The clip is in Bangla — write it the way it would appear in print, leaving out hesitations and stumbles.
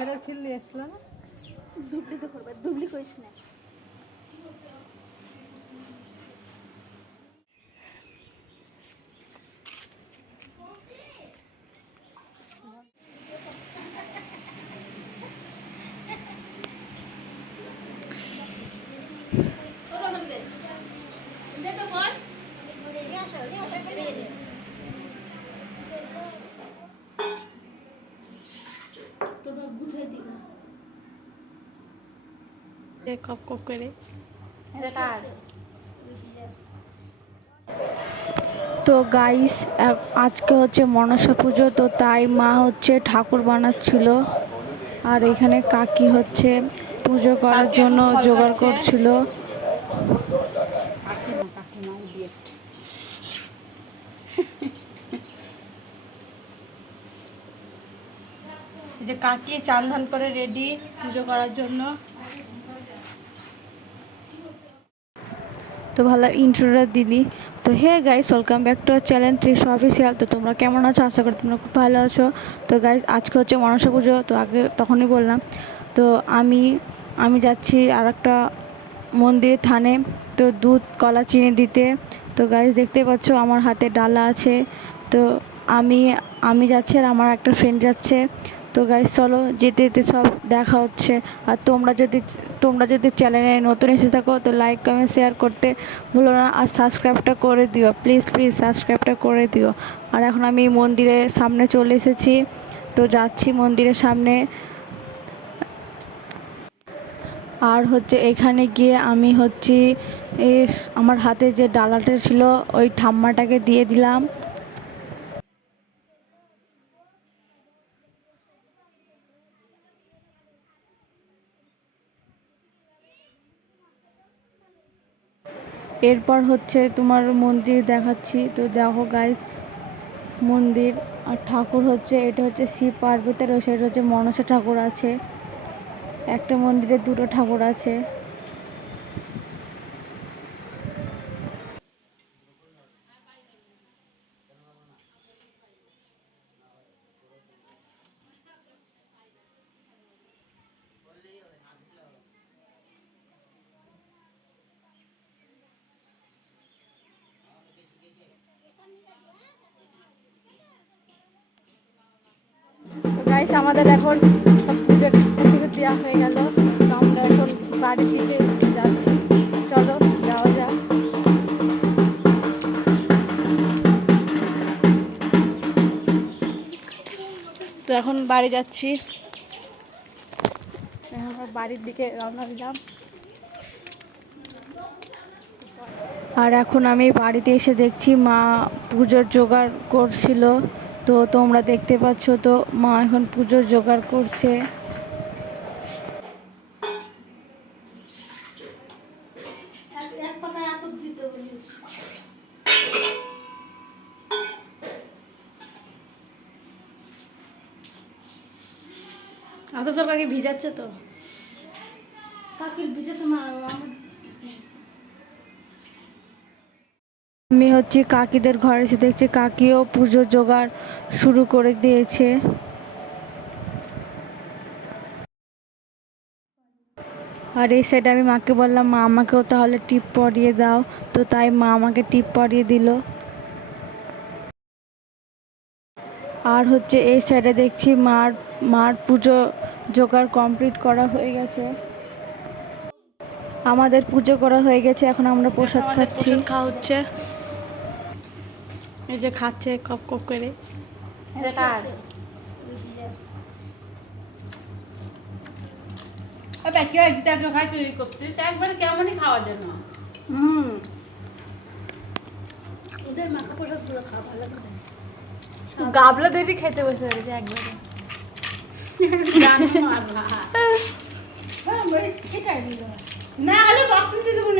ঘরের খিল নিয়ে আসলো না, দুবলি তো করবে, দুবলি করিস না। কপ কপ করে। তো গাইস, আজকে হচ্ছে মনসা পুজো, তো তাই মা হচ্ছে ঠাকুর বানাচ্ছিল আর এখানে কাকি হচ্ছে পুজো করার জন্য জোগাড় করছিল। যে কাকি চান ধান করে রেডি পুজো করার জন্য। তো ভালো ইন্ট্রোটা দিলি। তো hey guys, welcome back to channel ত্রিশ অফিসিয়াল। তো তোমরা কেমন আছো? আশা করি তোমরা খুব ভালো আছো। তো গাইস, আজকে হচ্ছে মনসা পুজো, তো আগে তখনই বললাম। তো আমি যাচ্ছি আর একটা মন্দিরে থানে, তো দুধ কলা চিনি দিতে। তো গাইস দেখতে পাচ্ছ আমার হাতে ডালা আছে। তো আমি আমি যাচ্ছি আর আমার একটা ফ্রেন্ড যাচ্ছে। তো গাইস চলো, যেতে যেতে সব দেখা হচ্ছে। আর তোমরা যদি চ্যানেলে নতুন এসে থাকো তো লাইক কমেন্ট শেয়ার করতে ভুলো না, আর সাবস্ক্রাইবটা করে দিও, প্লিজ প্লিজ সাবস্ক্রাইবটা করে দিও। আর এখন আমি মন্দিরের সামনে চলে এসেছি, তো যাচ্ছি মন্দিরের সামনে। আর হচ্ছে এখানে গিয়ে আমি হচ্ছে আমার হাতে যে ডালাটা ছিল ওই ঠাম্মাটাকে দিয়ে দিলাম। এরপর হচ্ছে তোমার মন্দির দেখাচ্ছি। তো দেখো গাইস, মন্দির আর ঠাকুর হচ্ছে, এটা হচ্ছে শিব পার্বতীর, ওই সাইড হচ্ছে মনসা ঠাকুর আছে। একটা মন্দিরে দুটো ঠাকুর আছে। তো গাইস, আমাদের এখন সব পুজোর দেওয়া হয়ে গেল। তো আমরা এখন বাড়ির দিকে যাচ্ছি, চলো যাওয়া যাক। তো এখন বাড়ি যাচ্ছি, এখন বাড়ির দিকে রওনা দিলাম। আর এখন আমি বাড়িতে এসে দেখছি মা পুজোর জোগাড় করছিল। তো তোমরা দেখতে পাচ্ছ, তো মা এখন পুজোর জোগাড় করছে। আদৌ তোর কাকি ভিজাচ্ছে, তো কাকির ভিজাচ্ছে মা। আমি হচ্ছে কাকিদের ঘরে এসে দেখছি কাকিও পুজোর জোগাড় শুরু করে দিয়েছে। আর এই সাইডে আমি মাকে বললাম, মা আমাকেও তাহলে টিপ পরিয়ে দাও। তো তাই মা আমাকে টিপ পরিয়ে দিল। আর হচ্ছে এই সাইডে দেখছি মার পুজো জোগাড় কমপ্লিট করা হয়ে গেছে। আমাদের পুজো করা হয়ে গেছে, এখন আমরা প্রসাদ খাচ্ছি। খাওয়া হচ্ছে, এই যে খাচ্ছে কপ কপ করে। একবারে কেমনই খাওয়ার জন্য। ওদের মাখা প্রসাদ গুলো খাওয়া ভালো করে। গাবলা দেবী খেতে বসে রয়েছে একবারে। না হলে বক্সিং দিয়ে দেবো।